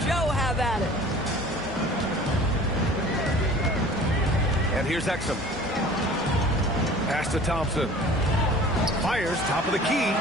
Joe have at it. And here's Exum. Pass to Thompson. Fires, top of the key.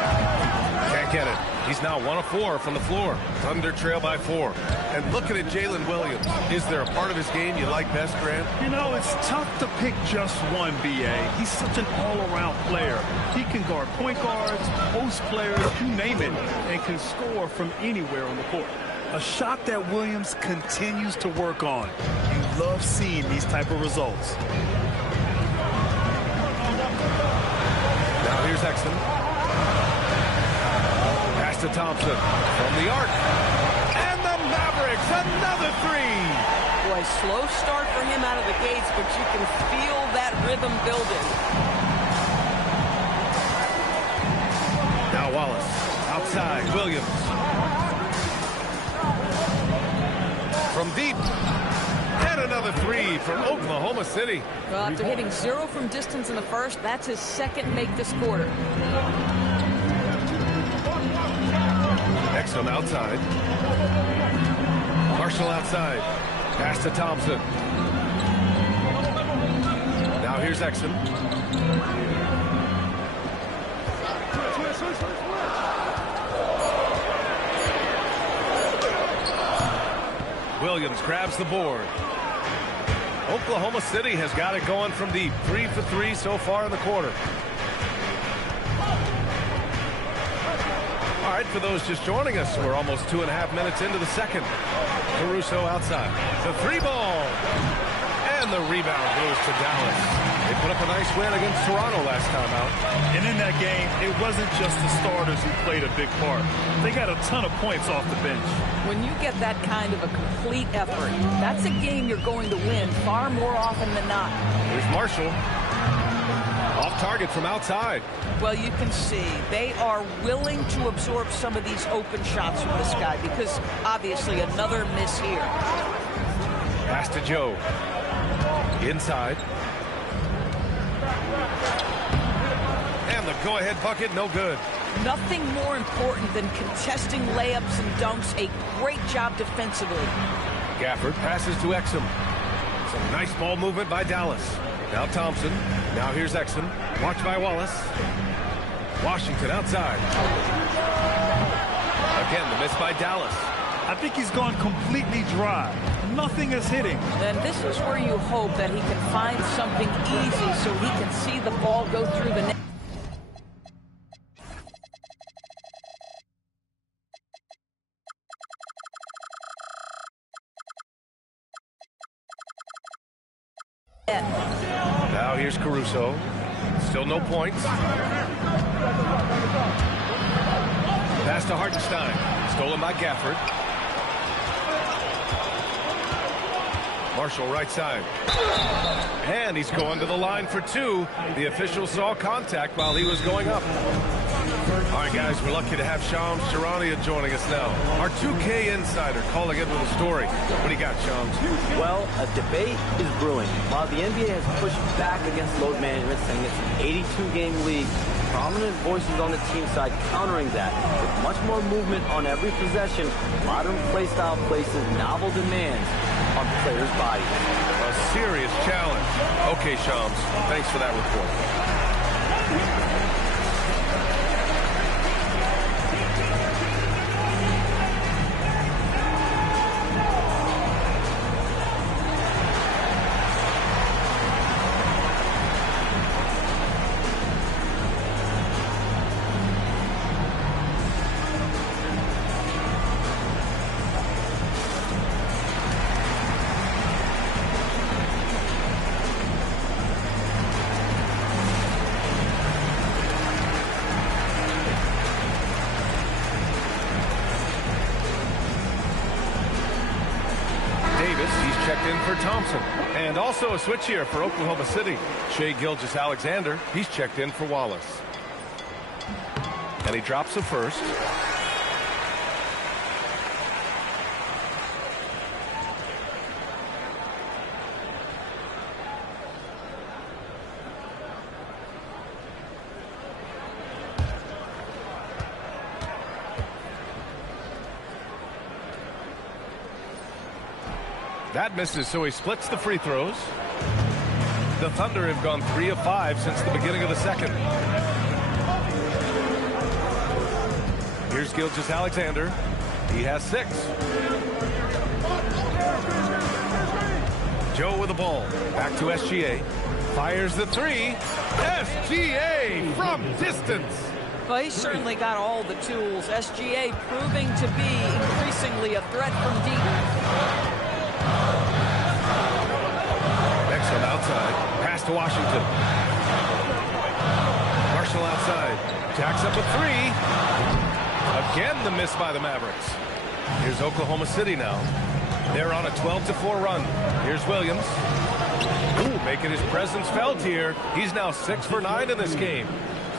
Can't get it. He's now 1 of 4 from the floor. Thunder trail by 4. And looking at Jalen Williams, is there a part of his game you like best, Grant? You know, it's tough to pick just one, B.A. He's such an all-around player. He can guard point guards, post players, you name it, and can score from anywhere on the court. A shot that Williams continues to work on. You love seeing these type of results. Now here's Exum. Pass to Thompson from the arc. And the Mavericks, another 3. Boy, slow start for him out of the gates, but you can feel that rhythm building. Now Wallace, outside, Williams. From deep. And another 3 from Oklahoma City. Well, after hitting 0 from distance in the first, that's his second make this quarter. Exum outside. Marshall outside. Pass to Thompson. Now here's Exum. Williams grabs the board. Oklahoma City has got it going from deep. 3 for 3 so far in the quarter. All right, for those just joining us, we're almost 2.5 minutes into the second. Caruso outside. The 3-ball. And the rebound goes to Dallas. They put up a nice win against Toronto last time out. And in that game, it wasn't just the starters who played a big part. They got a ton of points off the bench. When you get that kind of a complete effort, that's a game you're going to win far more often than not. Here's Marshall. Off target from outside. Well, you can see they are willing to absorb some of these open shots from this guy because obviously another miss here. Pass to Joe. Inside. And the go-ahead bucket, no good. Nothing more important than contesting layups and dunks. A great job defensively. Gafford passes to Exum. Some nice ball movement by Dallas. Now Thompson. Now here's Exum. Watched by Wallace. Washington outside. Again, the miss by Dallas. I think he's gone completely dry. Nothing is hitting. And this is where you hope that he can find something easy so he can see the ball go through the net. Now here's Caruso. Still no points. Pass to Hartenstein. Stolen by Gafford. Marshall right side. And he's going to the line for 2. The official saw contact while he was going up. All right, guys, we're lucky to have Shams Charania joining us now. Our 2K insider calling in with a story. What do you got, Shams? Well, a debate is brewing. While the NBA has pushed back against load management, saying it's an 82-game league, prominent voices on the team side countering that. With much more movement on every possession, modern play style places novel demands on players' bodies. A serious challenge. Okay, Shams, thanks for that report. Thompson. And also a switch here for Oklahoma City. Shai Gilgeous-Alexander, he's checked in for Wallace. And he drops a first. That misses, so he splits the free throws. The Thunder have gone 3 of 5 since the beginning of the second. Here's Gilgeous-Alexander. He has 6. Joe with the ball. Back to SGA. Fires the 3. SGA from distance. Well, he's certainly got all the tools. SGA proving to be increasingly a threat from deep. Next one outside. Pass to Washington. Marshall outside. Jacks up a 3. Again, the miss by the Mavericks. Here's Oklahoma City now. They're on a 12-4 run. Here's Williams. Ooh, making his presence felt here. He's now 6 for 9 in this game.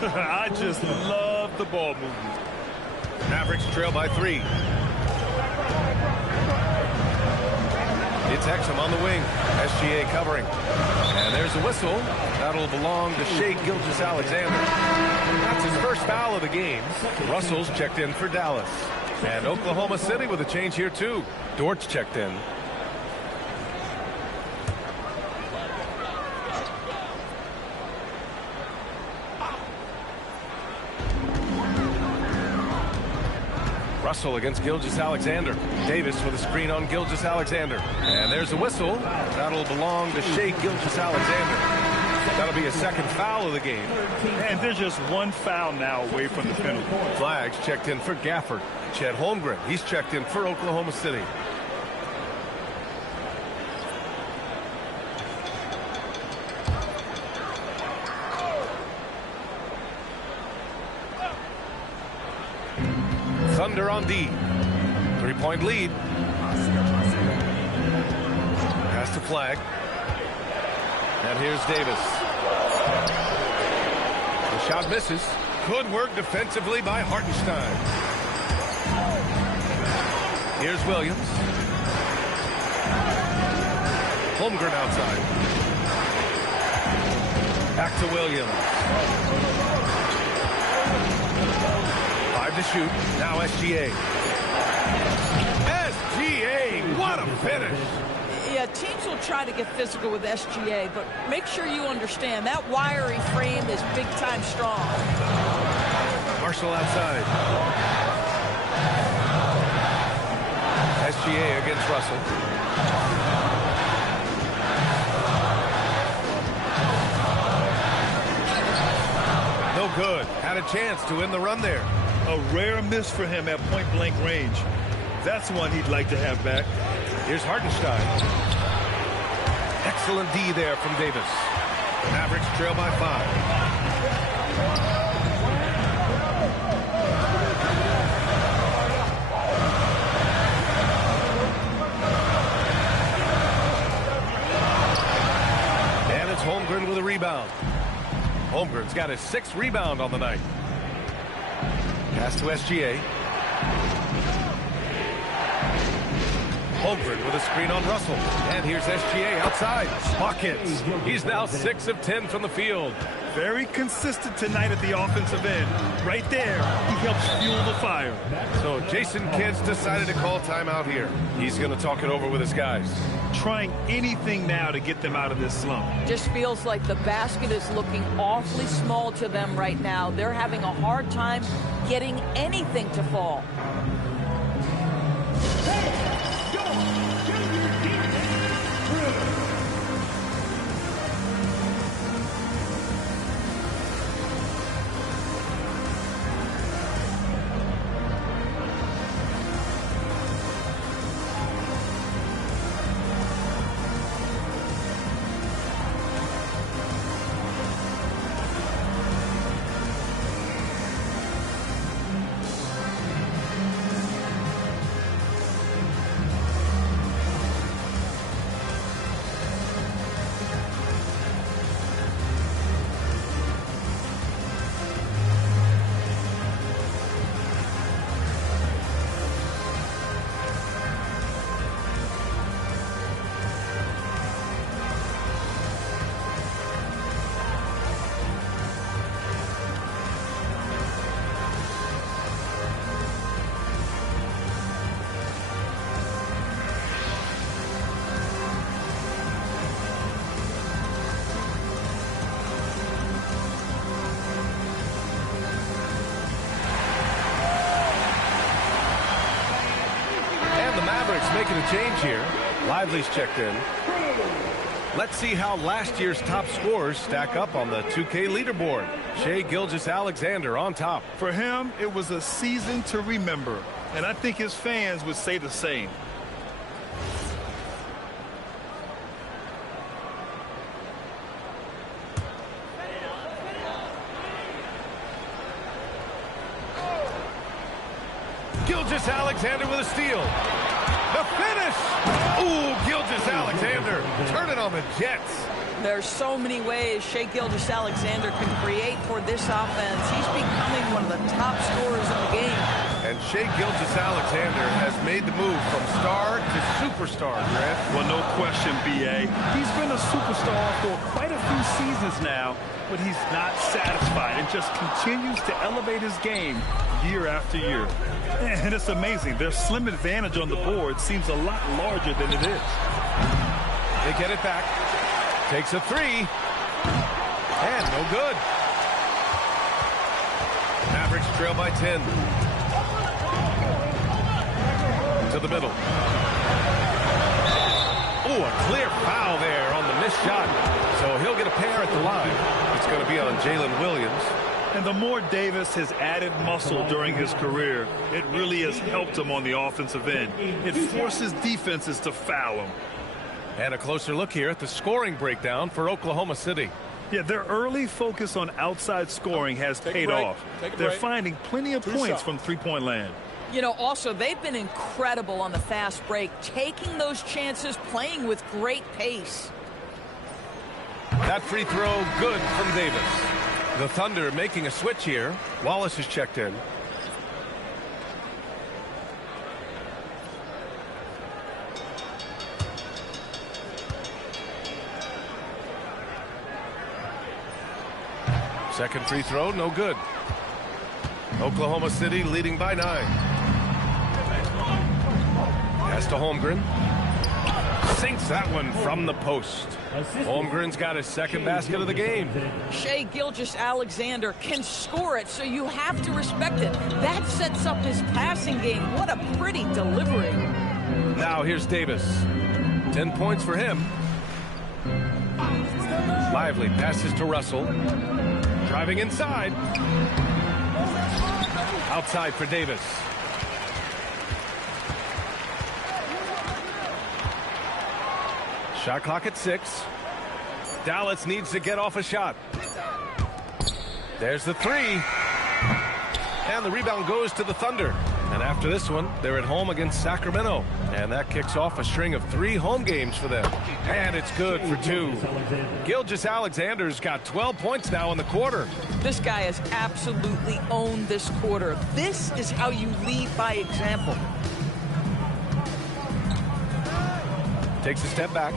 I just love the ball movement. Mavericks trail by 3. It's Exum on the wing. SGA covering. And there's a whistle. That'll belong to Shai Gilgeous-Alexander. That's his first foul of the game. Russell's checked in for Dallas. And Oklahoma City with a change here, too. Dortch checked in. Russell against Gilgeous-Alexander. Davis with a screen on Gilgeous-Alexander. And there's a whistle. That'll belong to Shai Gilgeous-Alexander. That'll be a second foul of the game. And there's just one foul now away from the penalty. Flags checked in for Gafford. Chet Holmgren, he's checked in for Oklahoma City. Thunder on D. 3-point lead. Pass to Flag. And here's Davis. The shot misses. Good work defensively by Hartenstein. Here's Williams. Holmgren outside. Back to Williams. 5 to shoot. Now SGA. SGA, what a finish. Yeah, teams will try to get physical with SGA, but make sure you understand that wiry frame is big-time strong. Marshall outside. SGA against Russell. No good. Had a chance to win the run there. A rare miss for him at point-blank range. That's one he'd like to have back. Here's Hartenstein. Excellent D there from Davis. Mavericks trail by 5. And it's Holmgren with a rebound. Holmgren's got his 6th rebound on the night. Pass to SGA. Holmgren with a screen on Russell. And here's SGA outside. Buckets. He's now 6 of 10 from the field. Very consistent tonight at the offensive end. Right there, he helps fuel the fire. So Jason Kidd's decided to call timeout here. He's going to talk it over with his guys. Trying anything now to get them out of this slump. Just feels like the basket is looking awfully small to them right now. They're having a hard time getting anything to fall. making a change here. Lively's checked in. Let's see how last year's top scorers stack up on the 2K leaderboard. Shai Gilgeous-Alexander on top. For him, it was a season to remember, and I think his fans would say the same. Gilgeous-Alexander with a steal. The finish! Ooh, Gilgeous-Alexander turning on the Jets. There's so many ways Shai Gilgeous-Alexander can create for this offense. He's becoming one of the top scorers in the game. And Shai Gilgeous-Alexander has made the move from star to superstar, Grant. Well, no question, B.A. He's been a superstar for quite a few seasons now, but he's not satisfied and just continues to elevate his game year after year. And it's amazing. Their slim advantage on the board seems a lot larger than it is. They get it back. Takes a three. And no good. Mavericks trail by 10. To the middle. Ooh, a clear foul there on the missed shot. So he'll get a pair at the line. It's going to be on Jalen Williams. And the more Davis has added muscle during his career, it really has helped him on the offensive end. It forces defenses to foul him. And a closer look here at the scoring breakdown for Oklahoma City. Yeah, their early focus on outside scoring has paid off. They're finding plenty of points from three-point land. You know, also, they've been incredible on the fast break, taking those chances, playing with great pace. That free throw good from Davis. The Thunder making a switch here. Wallace is checked in. Second free throw, no good. Oklahoma City leading by 9. Pass to Holmgren. Sinks that one from the post. Holmgren's got his second basket of the game. Shai Gilgeous-Alexander can score it, so you have to respect it. That sets up his passing game. What a pretty delivery. Now here's Davis. 10 points for him. Lively passes to Russell. Driving inside. Outside for Davis. Shot clock at 6. Dallas needs to get off a shot. There's the three. And the rebound goes to the Thunder. And after this one, they're at home against Sacramento. And that kicks off a string of 3 home games for them. And it's good for 2. Gilgeous-Alexander's got 12 points now in the quarter. This guy has absolutely owned this quarter. This is how you lead by example. Takes a step back.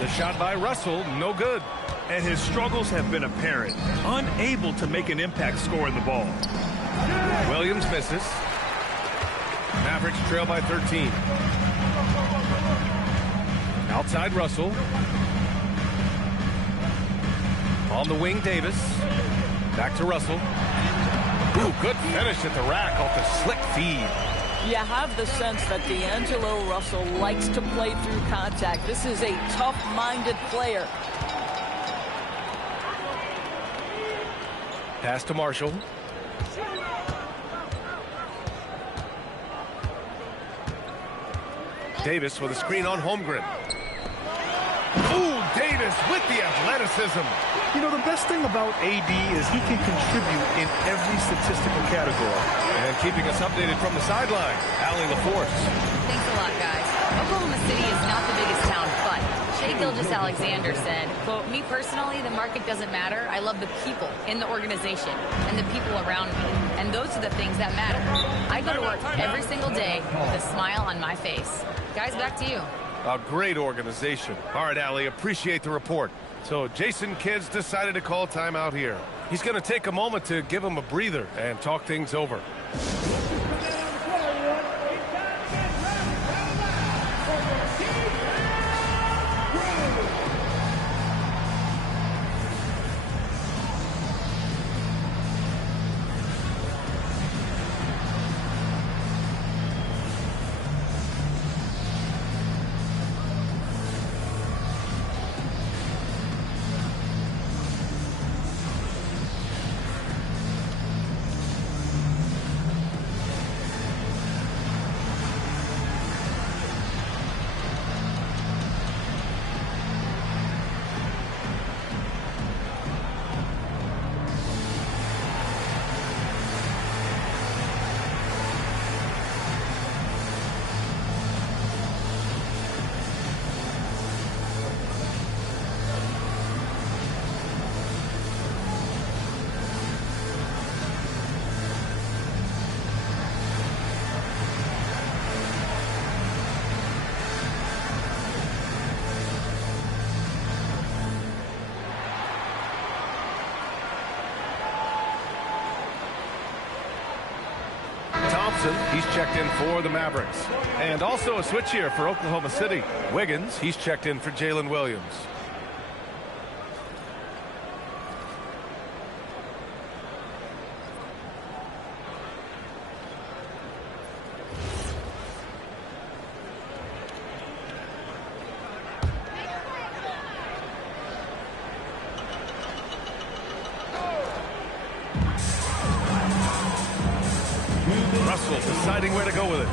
The shot by Russell, no good. And his struggles have been apparent. Unable to make an impact scoring the ball. Williams misses. Mavericks trail by 13. Outside Russell. On the wing, Davis. Back to Russell. Ooh, good finish at the rack off the slick feed. You have the sense that D'Angelo Russell likes to play through contact. This is a tough-minded player. Pass to Marshall. Davis with a screen on Holmgren. Ooh, Davis with the athleticism. You know, the best thing about AD is he can contribute in every statistical category. And keeping us updated from the sideline, Allie LaForce. Thanks a lot, guys. Oklahoma City is not the biggest town, but Shai Gilgeous-Alexander said, quote, "Me personally, the market doesn't matter. I love the people in the organization and the people around me. And those are the things that matter. I go to work every single day with a smile on my face." Guys, back to you. A great organization. All right, Allie, appreciate the report. So Jason Kidd's decided to call timeout here. He's going to take a moment to give him a breather and talk things over. Thompson, he's checked in for the Mavericks. And also a switch here for Oklahoma City. Wiggins, he's checked in for Jalen Williams. Russell deciding where to go with it.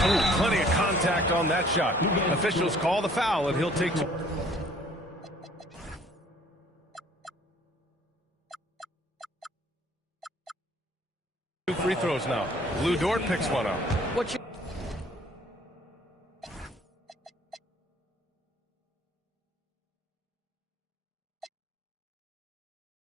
Oh, plenty of contact on that shot. Officials call the foul, and he'll take two. Two free throws now. Lou Dort picks one up. What you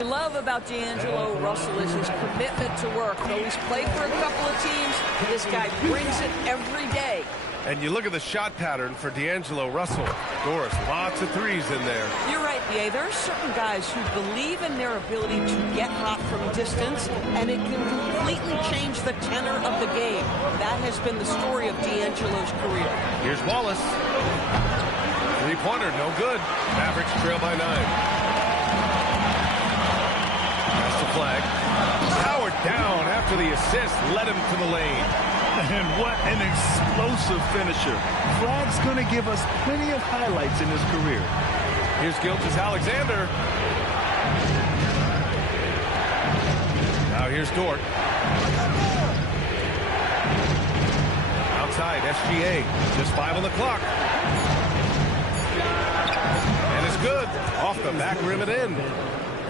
love about D'Angelo Russell is his commitment to work. Though he's played for a couple of teams, this guy brings it every day. And you look at the shot pattern for D'Angelo Russell. Doris, lots of threes in there. You're right, B.A. There are certain guys who believe in their ability to get hot from distance, and it can completely change the tenor of the game. That has been the story of D'Angelo's career. Here's Wallace. Three-pointer, no good. Mavericks trail by 9. That's the flag. Howard down after the assist led him to the lane. And what an explosive finisher. Flag's going to give us plenty of highlights in his career. Here's Gilgeous-Alexander. Now here's Dort. Outside, SGA. Just 5 on the clock. And it's good. Off the back rim and in.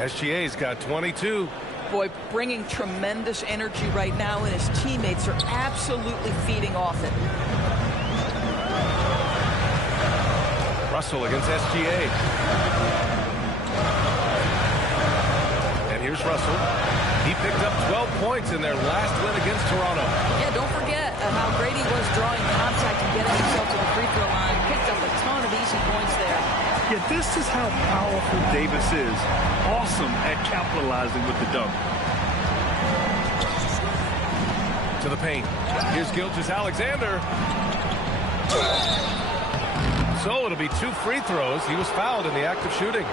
SGA's got 22. Boy, bringing tremendous energy right now, and his teammates are absolutely feeding off it. Russell against SGA. And here's Russell. He picked up 12 points in their last win against Toronto. Yeah, don't forget how great he was drawing contact and getting himself to the free throw line. Picked up a ton of easy points there. Yeah, this is how powerful Davis is. Awesome at capitalizing with the dunk. To the paint. Here's Gilgeous-Alexander. So it'll be 2 free throws. He was fouled in the act of shooting.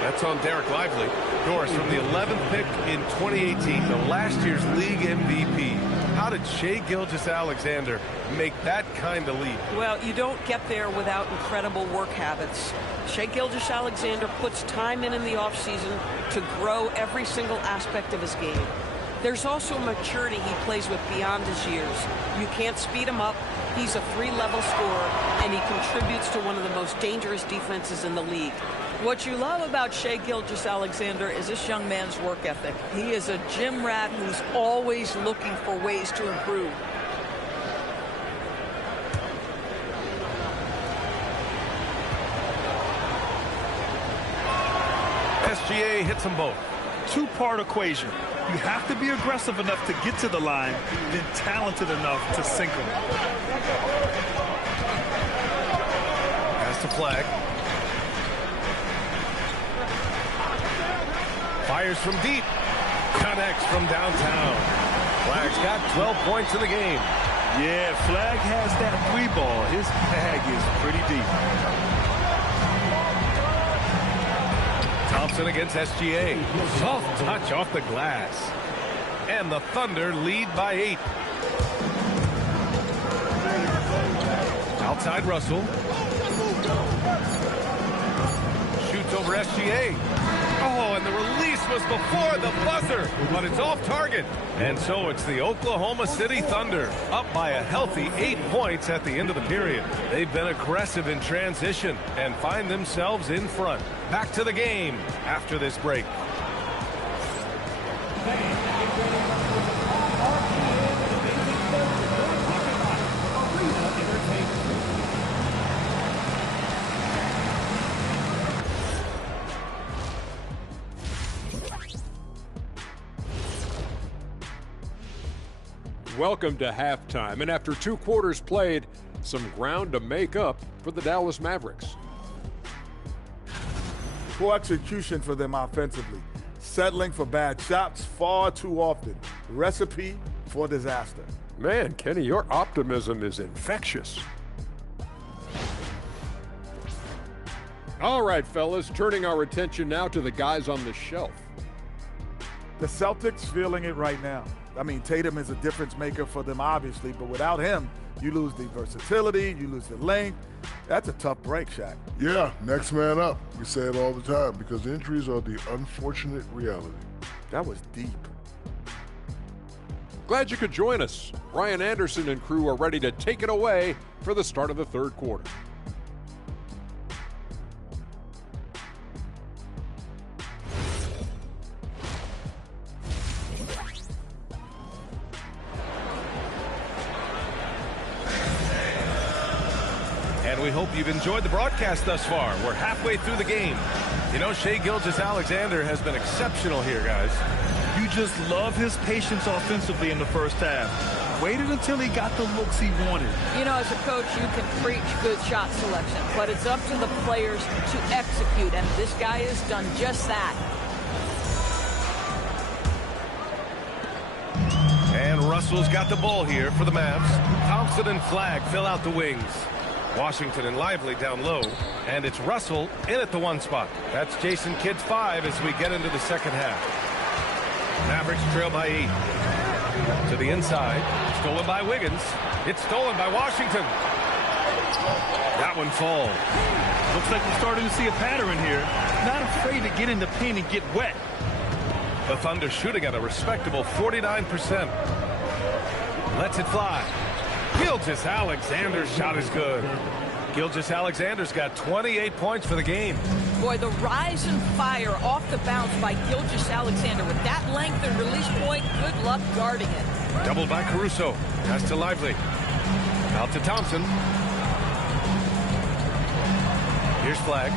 That's on Derek Lively. Doris, from the 11th pick in 2018, the last year's league MVP. How did Shai Gilgeous-Alexander make that kind of leap? Well, you don't get there without incredible work habits. Shai Gilgeous-Alexander puts time in the offseason to grow every single aspect of his game. There's also maturity he plays with beyond his years. You can't speed him up. He's a 3-level scorer, and he contributes to one of the most dangerous defenses in the league. What you love about Shai Gilgeous-Alexander is this young man's work ethic. He is a gym rat who's always looking for ways to improve. SGA hits them both. Two-part equation. You have to be aggressive enough to get to the line, then talented enough to sink them. That's the flag. Fires from deep. Connects from downtown. Flag's got 12 points in the game. Yeah, Flag has that 3 ball. His bag is pretty deep. Thompson against SGA. Soft touch off the glass. And the Thunder lead by 8. Outside Russell. Shoots over SGA. Oh, and the release was before the buzzer, but it's off target. And so it's the Oklahoma City Thunder, up by a healthy 8 points at the end of the period. They've been aggressive in transition and find themselves in front. Back to the game after this break. Welcome to halftime, and after 2 quarters played, some ground to make up for the Dallas Mavericks. Poor execution for them offensively, settling for bad shots far too often. Recipe for disaster. Man, Kenny, your optimism is infectious. All right, fellas, turning our attention now to the guys on the shelf. The Celtics feeling it right now. I mean, Tatum is a difference maker for them, obviously, but without him, you lose the versatility, you lose the length. That's a tough break, Shaq. Yeah, next man up. We say it all the time because injuries are the unfortunate reality. That was deep. Glad you could join us. Ryan Anderson and crew are ready to take it away for the start of the third quarter. And we hope you've enjoyed the broadcast thus far. We're halfway through the game. You know, Shai Gilgeous-Alexander has been exceptional here, guys. You just love his patience offensively in the first half. Waited until he got the looks he wanted. You know, as a coach, you can preach good shot selection, but it's up to the players to execute, and this guy has done just that. And Russell's got the ball here for the Mavs. Thompson and Flagg fill out the wings. Washington and Lively down low, and it's Russell in at the one spot. That's Jason Kidd's 5 as we get into the second half. Mavericks trail by 8. To the inside, stolen by Wiggins. It's stolen by Washington. That one falls. Looks like we're starting to see a pattern here. Not afraid to get in the paint and get wet. The Thunder shooting at a respectable 49%. Lets it fly. Gilgeous-Alexander's shot is good. Gilgeous-Alexander's got 28 points for the game. Boy, the rise and fire off the bounce by Gilgeous-Alexander. With that length and release point, good luck guarding it. Doubled by Caruso. Pass to Lively. Out to Thompson. Here's Flagg.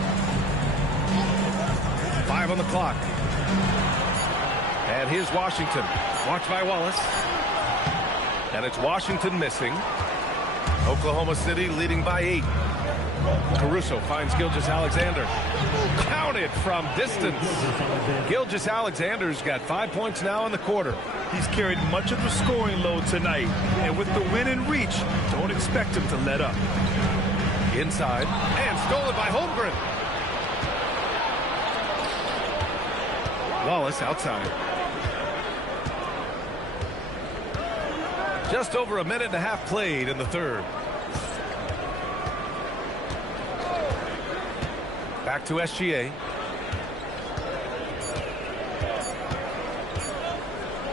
5 on the clock. And here's Washington. Watched by Wallace. And it's Washington missing. Oklahoma City leading by 8. Caruso finds Gilgeous-Alexander. Counted from distance. Gilgeous-Alexander's got 5 points now in the quarter. He's carried much of the scoring load tonight. And with the win and reach, don't expect him to let up. Inside. And stolen by Holmgren. Wallace outside. Just over a minute and a half played in the third. Back to SGA.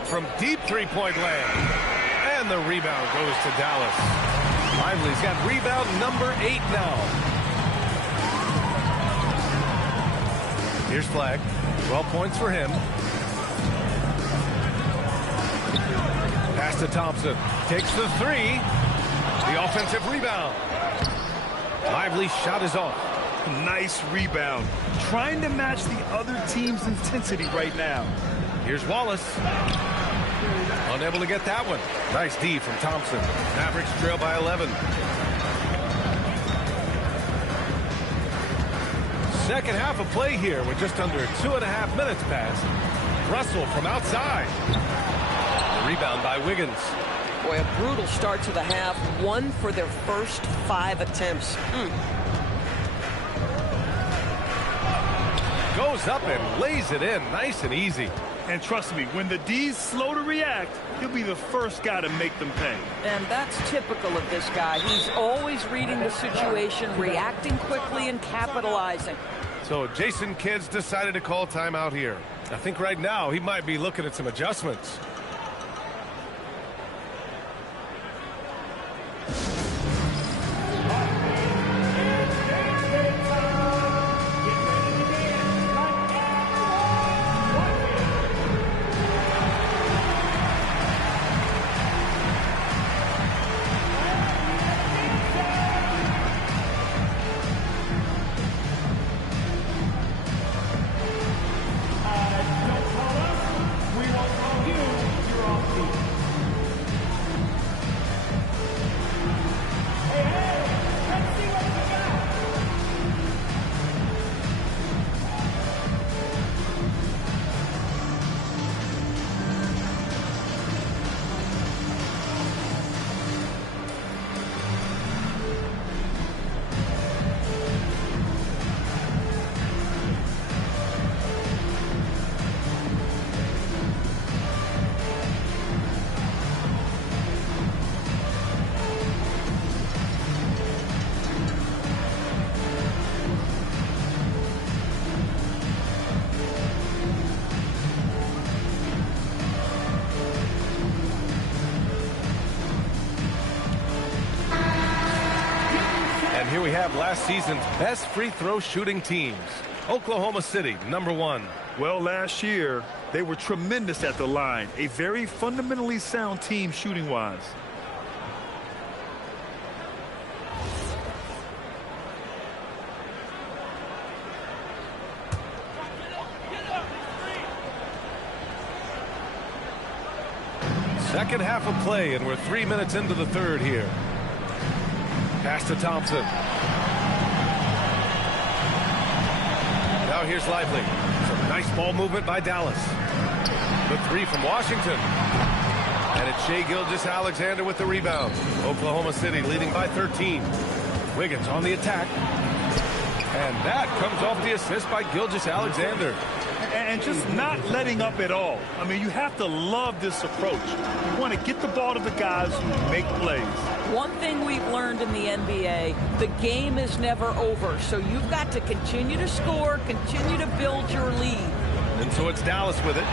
From deep three-point land. And the rebound goes to Dallas. Lively's got rebound number 8 now. Here's Flagg. 12 points for him. Pass to Thompson. Takes the 3. The offensive rebound. Lively's shot is off. Nice rebound. Trying to match the other team's intensity right now. Here's Wallace. Unable to get that one. Nice D from Thompson. Mavericks trail by 11. Second half of play here with just under 2.5 minutes passed. Russell from outside. Rebound by Wiggins. Boy, a brutal start to the half. 1 for their first 5 attempts. Goes up and lays it in nice and easy. And trust me, when the D's slow to react, he'll be the first guy to make them pay. And that's typical of this guy. He's always reading the situation, reacting quickly, and capitalizing. So Jason Kidd's decided to call timeout here. I think right now he might be looking at some adjustments. We will call you we have last season's best free throw shooting teams. Oklahoma City, number 1. Well, last year, they were tremendous at the line. A very fundamentally sound team shooting-wise. Second half of play, and we're 3 minutes into the third here. Pass to Thompson. Now here's Lively. Some nice ball movement by Dallas. The 3 from Washington. And it's Shai Gilgeous-Alexander with the rebound. Oklahoma City leading by 13. Wiggins on the attack. And that comes off the assist by Gilgeous-Alexander. And just not letting up at all. I mean, you have to love this approach. You want to get the ball to the guys who make plays. One thing we've learned in the NBA, the game is never over. So you've got to continue to score, continue to build your lead. And so it's Dallas with it,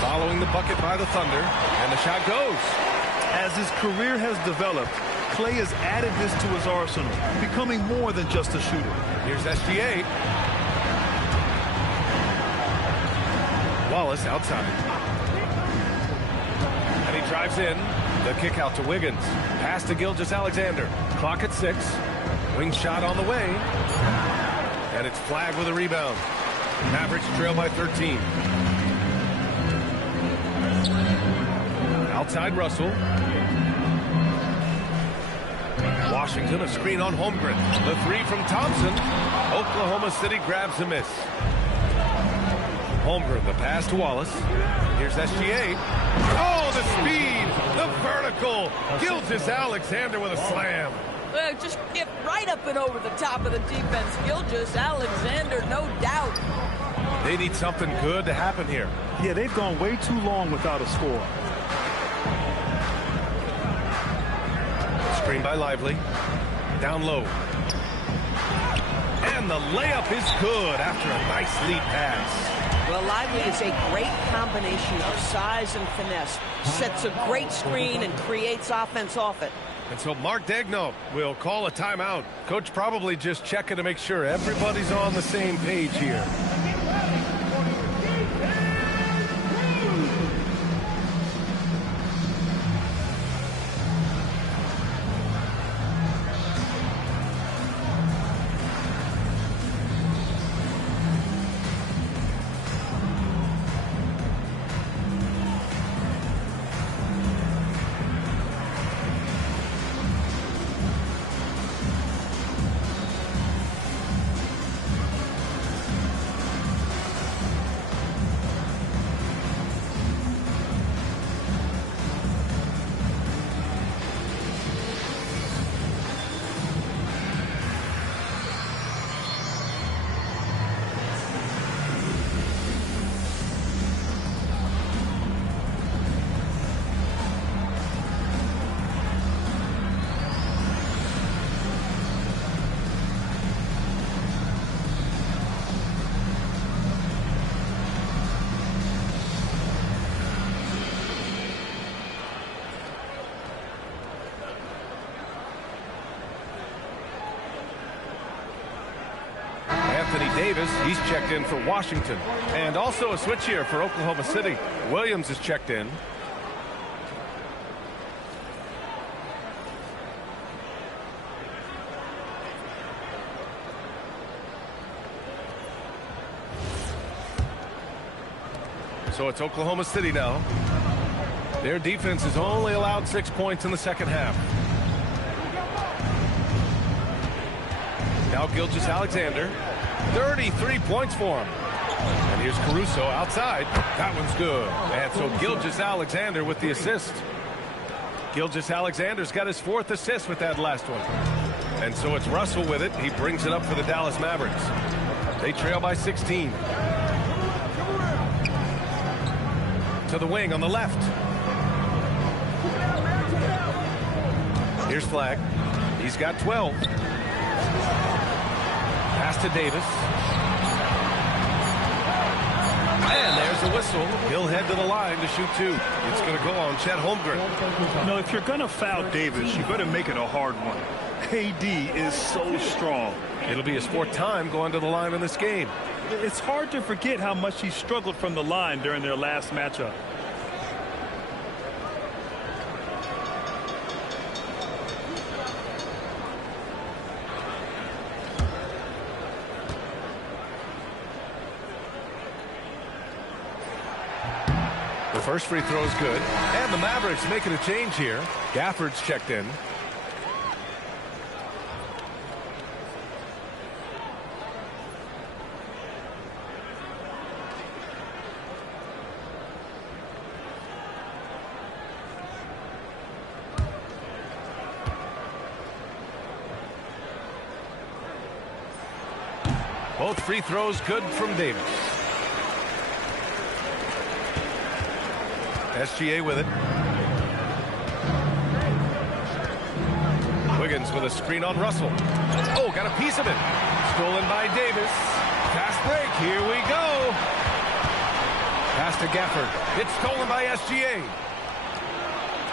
following the bucket by the Thunder, and the shot goes. As his career has developed, Klay has added this to his arsenal, becoming more than just a shooter. Here's SGA. Wallace outside. And he drives in. The kick out to Wiggins. Pass to Gilgeous-Alexander. Clock at 6. Wing shot on the way. And it's flagged with a rebound. Mavericks trail by 13. Outside Russell. Washington, a screen on Holmgren. The 3 from Thompson. Oklahoma City grabs a miss. Holmgren, the pass to Wallace. Here's SGA. Oh, the speed, the vertical. Gilgeous-Alexander with a slam. Well, just get right up and over the top of the defense. Gilgeous-Alexander, no doubt. They need something good to happen here. Yeah, they've gone way too long without a score. Screen by Lively. Down low. And the layup is good after a nice lead pass. Well, Lively is a great combination of size and finesse. Sets a great screen and creates offense off it. And so Mark Daigneault will call a timeout. Coach probably just checking to make sure everybody's on the same page here. Davis, he's checked in for Washington. And also a switch here for Oklahoma City. Williams is checked in. So it's Oklahoma City now. Their defense has only allowed 6 points in the second half. Now Gilgeous-Alexander. 33 points for him. And here's Caruso outside. That one's good. And so Gilgeous-Alexander with the assist. Gilgeous-Alexander's got his 4th assist with that last one. And so it's Russell with it. He brings it up for the Dallas Mavericks. They trail by 16. To the wing on the left. Here's Flagg. He's got 12. Pass to Davis. And there's the whistle. He'll head to the line to shoot 2. It's going to go on Chet Holmgren. You know, if you're going to foul Davis, you better make it a hard one. AD is so strong. It'll be his 4th time going to the line in this game. It's hard to forget how much he struggled from the line during their last matchup. The first free throw is good. And the Mavericks making a change here. Gafford's checked in. Both free throws good from Davis. SGA with it. Wiggins with a screen on Russell. Oh, got a piece of it. Stolen by Davis. Fast break. Here we go. Pass to Gafford. It's stolen by SGA.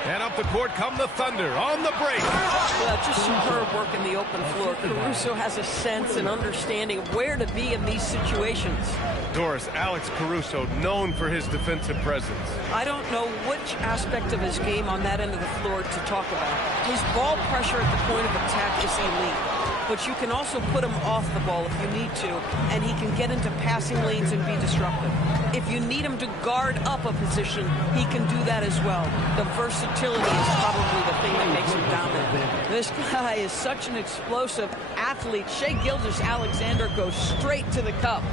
And up the court come the Thunder on the break. Well, just superb work in the open floor. Caruso has a sense and understanding of where to be in these situations. Doris, Alex Caruso, known for his defensive presence. I don't know which aspect of his game on that end of the floor to talk about. His ball pressure at the point of attack is elite. But you can also put him off the ball if you need to, and he can get into passing lanes and be disruptive. If you need him to guard up a position, he can do that as well. The versatility is probably the thing that makes him dominant. This guy is such an explosive athlete. Shai Gilgeous-Alexander goes straight to the cup.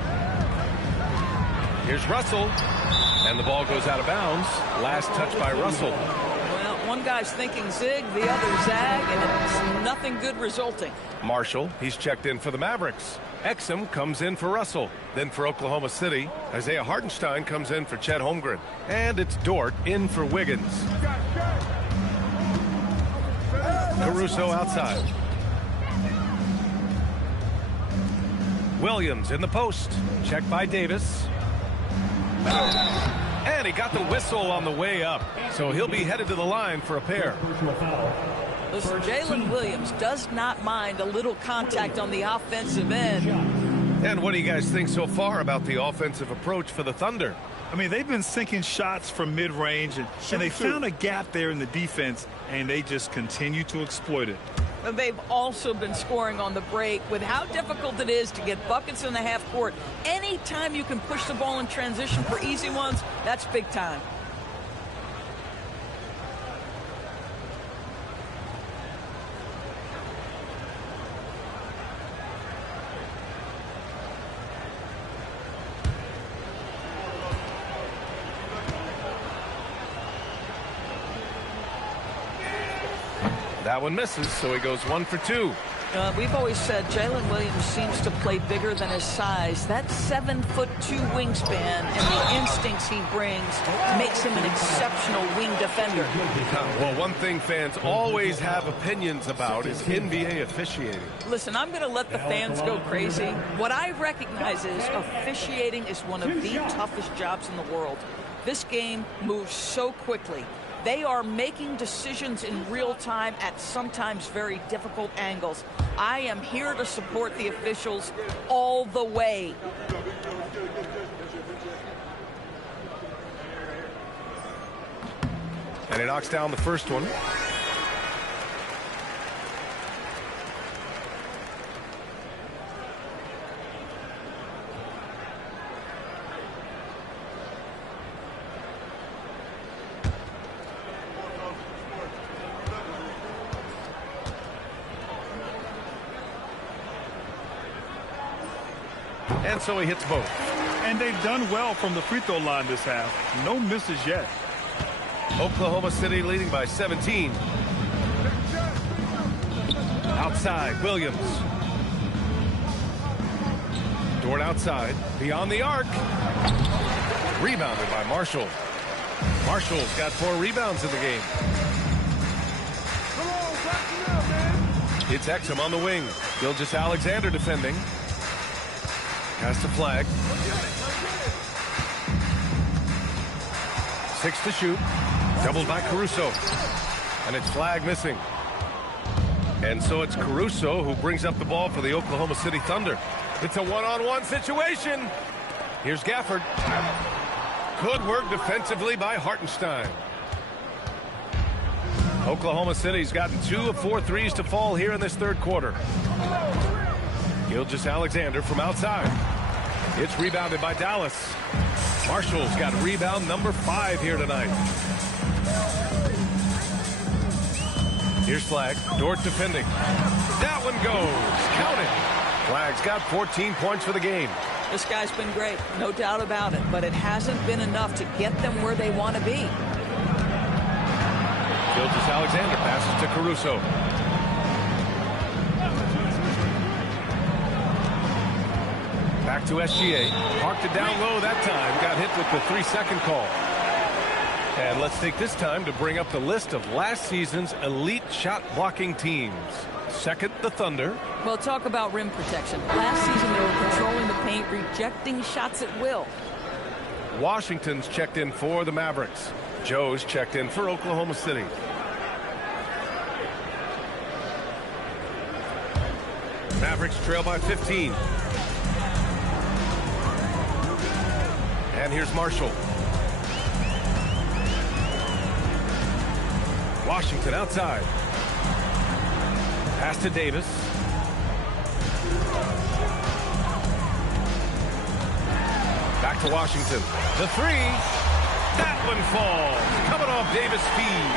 Here's Russell, and the ball goes out of bounds. Last touch by Russell. Well, one guy's thinking zig, the other zag, and it's nothing good resulting. Marshall, he's checked in for the Mavericks. Exum comes in for Russell. Then for Oklahoma City, Isaiah Hartenstein comes in for Chet Holmgren. And it's Dort in for Wiggins. Caruso outside. Williams in the post. Checked by Davis. And he got the whistle on the way up. So he'll be headed to the line for a pair. Listen, Jalen Williams does not mind a little contact on the offensive end. And what do you guys think so far about the offensive approach for the Thunder? I mean, they've been sinking shots from mid-range, and they found a gap there in the defense, and they just continue to exploit it. And they've also been scoring on the break with how difficult it is to get buckets in the half court. Anytime you can push the ball in transition for easy ones, that's big time. That one misses, so he goes 1 for 2. We've always said Jalen Williams seems to play bigger than his size. That 7'2" wingspan and the instincts he brings makes him an exceptional wing defender. Well, one thing fans always have opinions about is NBA officiating. Listen, I'm going to let the fans go crazy. What I recognize is officiating is one of the toughest jobs in the world. This game moves so quickly. They are making decisions in real time at sometimes very difficult angles. I am here to support the officials all the way. And he knocks down the first one. And so he hits both. And they've done well from the free throw line this half. No misses yet. Oklahoma City leading by 17. Outside, Williams. Dort outside, beyond the arc. Rebounded by Marshall. Marshall's got 4 rebounds in the game. It's Exum on the wing. Gilgeous-Alexander defending. Has to flag. 6 to shoot. Doubled by Caruso. And it's flag missing. And so it's Caruso who brings up the ball for the Oklahoma City Thunder. It's a one-on-one situation. Here's Gafford. Good work defensively by Hartenstein. Oklahoma City's gotten 2 of 4 threes to fall here in this third quarter. Gilgeous-Alexander from outside. It's rebounded by Dallas. Marshall's got rebound number 5 here tonight. Here's Flag. Dort defending. That one goes. Count it. Flag's got 14 points for the game. This guy's been great, no doubt about it, but it hasn't been enough to get them where they want to be. Gilgeous-Alexander passes to Caruso. Back to SGA. Parked it down low that time. Got hit with the 3-second call. And let's take this time to bring up the list of last season's elite shot blocking teams. Second, the Thunder. Well, talk about rim protection. Last season, they were controlling the paint, rejecting shots at will. Washington's checked in for the Mavericks. Joe's checked in for Oklahoma City. Mavericks trail by 15. And here's Marshall. Washington outside. Pass to Davis. Back to Washington. The 3. That one falls. Coming off Davis' feed.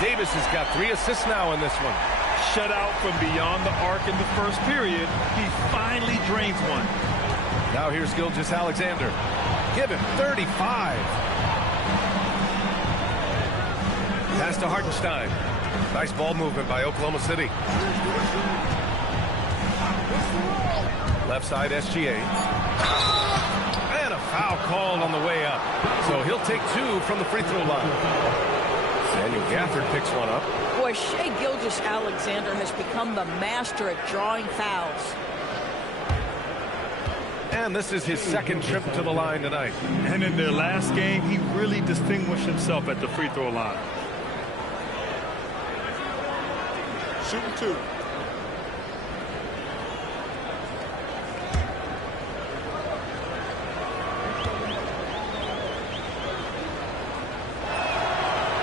Davis has got 3 assists now in this one. Shut out from beyond the arc in the first period. He finally drains one. Now here's Gilgeous-Alexander. Give him 35. Pass to Hartenstein. Nice ball movement by Oklahoma City. Left side SGA. And a foul called on the way up. So he'll take 2 from the free throw line. Daniel Gafford picks one up. Boy, Shai Gilgeous-Alexander has become the master at drawing fouls. And this is his second trip to the line tonight. And in their last game, he really distinguished himself at the free throw line. Shooting 2.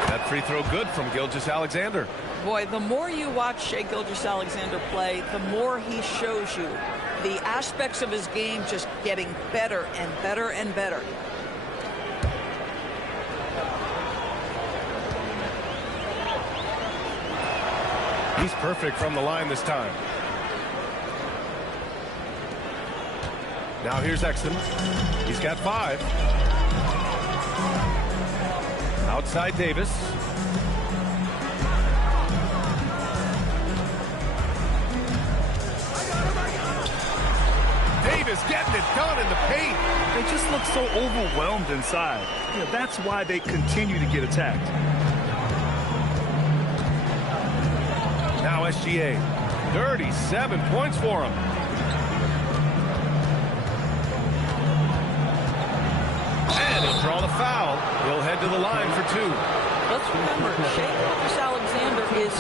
That free throw good from Gilgeous-Alexander. Boy, the more you watch Shai Gilgeous-Alexander play, the more he shows you the aspects of his game just getting better and better and better. He's perfect from the line this time. Now here's Exum. He's got 5. Outside Davis. Davis getting it done in the paint. They just look so overwhelmed inside. You know, that's why they continue to get attacked. Now SGA. 37 points for him. And he'll draw the foul. He'll head to the line for 2. Let's remember, Shai Gilgeous-Alexander is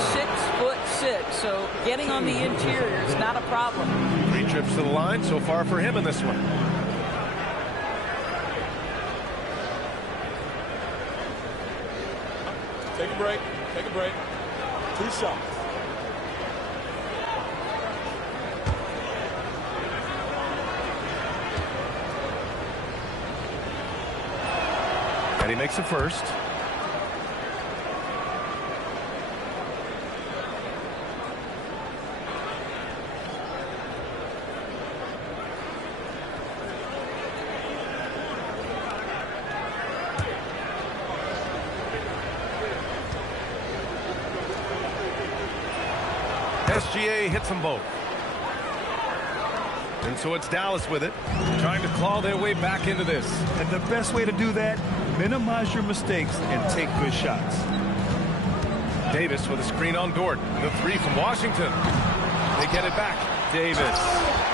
6'6", so getting on the interior is not a problem. 3 trips to the line so far for him in this one. Take a break. Take a break. 2 shots. And he makes the first. SGA hits them both. And so it's Dallas with it, trying to claw their way back into this. And the best way to do that, minimize your mistakes and take good shots. Davis with a screen on Dort. The 3 from Washington. They get it back. Davis.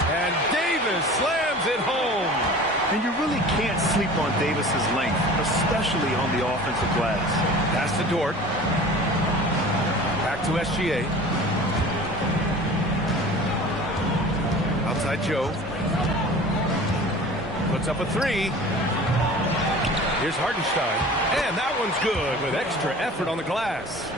And Davis slams it home. And you really can't sleep on Davis's length, especially on the offensive glass. Pass to Dort. Back to SGA. Outside Joe. Puts up a three. Here's Hartenstein. And that one's good with extra effort on the glass.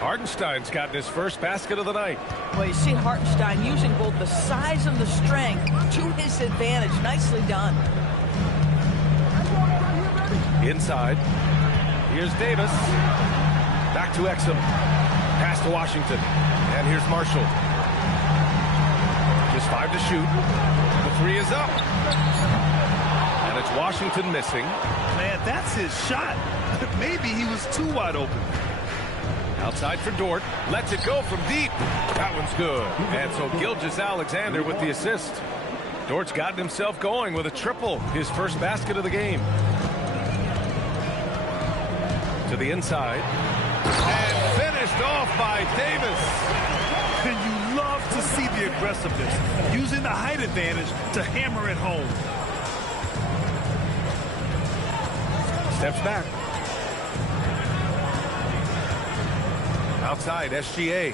Hartenstein's gotten his first basket of the night. Well, you see Hartenstein using both the size and the strength to his advantage. Nicely done. Inside. Here's Davis. Back to Exum. Pass to Washington. And here's Marshall. Just 5 to shoot. The three is up. And it's Washington missing. Man, that's his shot. Maybe he was too wide open. Outside for Dort. Lets it go from deep. That one's good. And so Gilgeous-Alexander with the assist. Dort's gotten himself going with a triple. His first basket of the game. To the inside. And finished off by Davis. And you love to see the aggressiveness, using the height advantage to hammer it home. Steps back. Outside, SGA.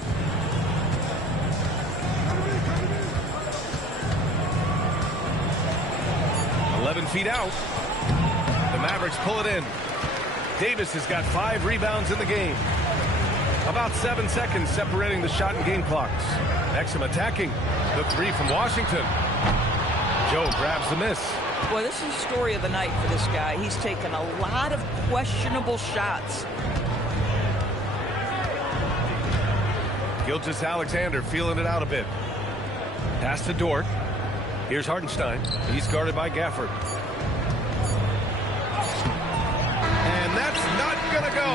"11 feet out. The Mavericks pull it in. Davis has got 5 rebounds in the game. About 7 seconds separating the shot and game clocks. Exum attacking. The three from Washington. Joe grabs the miss. Boy, this is the story of the night for this guy. He's taken a lot of questionable shots. Gilgeous-Alexander feeling it out a bit. Pass to Dort. Here's Hartenstein. He's guarded by Gafford. And that's not going to go.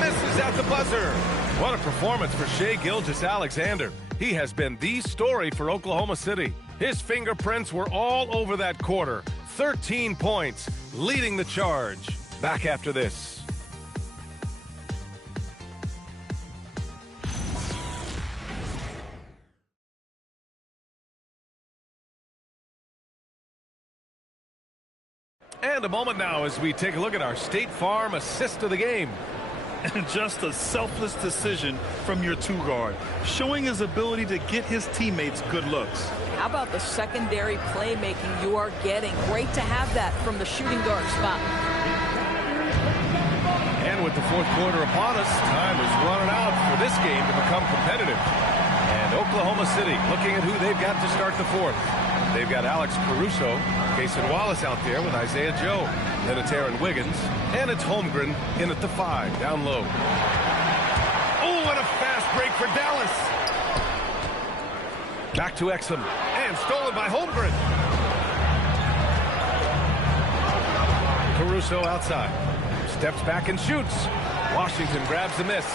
Misses at the buzzer. What a performance for Shai Gilgeous-Alexander. He has been the story for Oklahoma City. His fingerprints were all over that quarter. 13 points, leading the charge. Back after this. And a moment now as we take a look at our State Farm assist of the game. And just a selfless decision from your two-guard, showing his ability to get his teammates good looks. How about the secondary playmaking you are getting? Great to have that from the shooting guard spot. And with the fourth quarter upon us, time is running out for this game to become competitive. And Oklahoma City looking at who they've got to start the fourth. They've got Alex Caruso, Cason Wallace out there with Isaiah Joe. Then it's Aaron Wiggins, and it's Holmgren in at the 5, down low. Oh, what a fast break for Dallas. Back to Exum, and stolen by Holmgren. Caruso outside. Steps back and shoots. Washington grabs the miss.